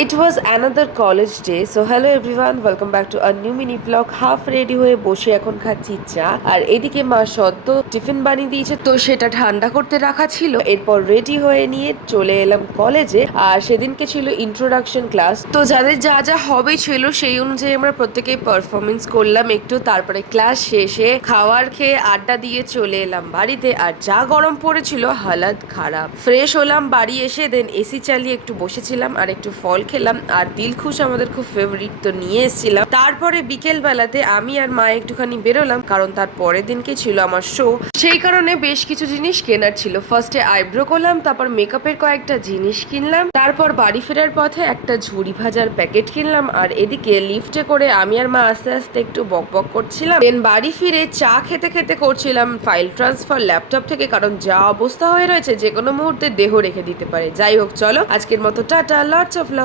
It was another college day. So hello everyone, welcome back to a new mini vlog. Half ready হয়ে বসে এখন খাচ্ছি চা, আর এদিকে মা সদ্য টিফিন বানিয়ে দিয়েছে, তো সেটা ঠান্ডা করতে রাখা ছিল। এরপর রেডি হয়ে নিয়ে চলে এলাম কলেজে। আর সেদিনকে ছিল ইন্ট্রোডাকশন ক্লাস, তো যাদের যা যা হবে ছিল সেই অনুযায়ী আমরা প্রত্যেকেই পারফরমেন্স করলাম একটু। তারপরে ক্লাস শেষে খাওয়ার খেয়ে আড্ডা দিয়ে চলে এলাম বাড়িতে। আর যা গরম পড়েছিল হালাত খারাপ। ফ্রেশ হলাম বাড়ি এসে, দেন এসি চালিয়ে একটু বসেছিলাম আর একটু ফল খেলাম। আর দিলখুশ আমাদের খুব ফেভারিট, তো নিয়ে এসেছিলাম। তারপরে বিকেল বেলাতে আমি আর মা একটুখানি বেরোলাম, কারণ তার পরের দিনকে ছিল আমার শো। সেই কারণে বেশ কিছু জিনিস কেনার ছিল। ফার্স্টে আইব্রো করলাম, তারপর মেকআপের কয়েকটা জিনিস কিনলাম, তারপর বাড়ি ফেরার পথে একটা ঝুড়ি ভাজার প্যাকেট কিনলাম। আর এদিকে লিফটে করে আমি আর মা আস্তে আস্তে একটু বকবক করছিলাম। দেন বাড়ি ফিরে চা খেতে খেতে করছিলাম ফাইল ট্রান্সফার ল্যাপটপ থেকে, কারণ যা অবস্থা হয়ে রয়েছে যে কোনো মুহূর্তে দেহ রেখে দিতে পারে। যাই হোক, চলো আজকের মতো টাটা, লটস অফ লাভ।